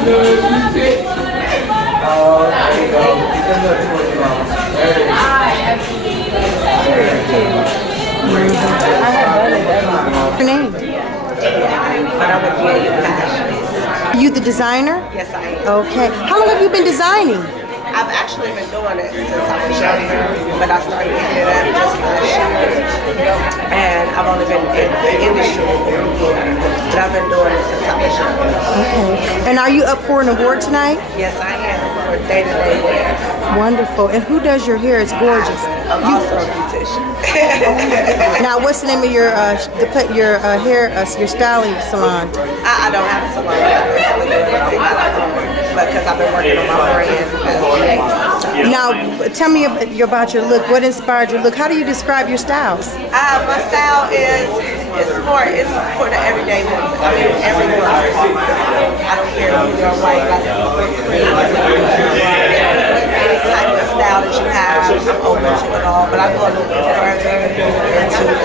Your name? You the designer? Yes, I am. Okay. How long have you been designing? I've actually been doing it since I was younger, but I started picking it up just last year. And I've only been in the industry for a year, but I've been doing it since I was younger. Okay. And are you up for an award tonight? Yes, I am, for day-to-day wear. Wonderful. And who does your hair? It's gorgeous. I'm also a beautician. Now, what's the name of your hair, your styling salon? I don't have a salon. I basically do everything on my own, because I've been working on my brand for the past 8 months. Now, tell me about your look. What inspired your look? How do you describe your styles? My style it's for the everyday woman. I mean, everyone. I don't care who you're white, like any type of style that you have, I'm open to it all. But I go a little bit further into the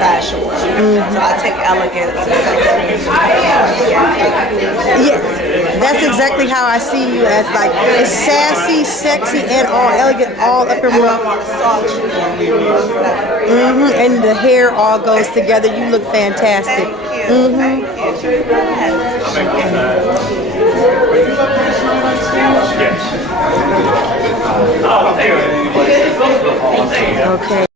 fashion world. So I take elegance and sexy. Yes, that's exactly how I see you, as like sassy, sexy, and all elegant, all up in one. And the hair all goes together. You look fantastic. Thank you. Okay.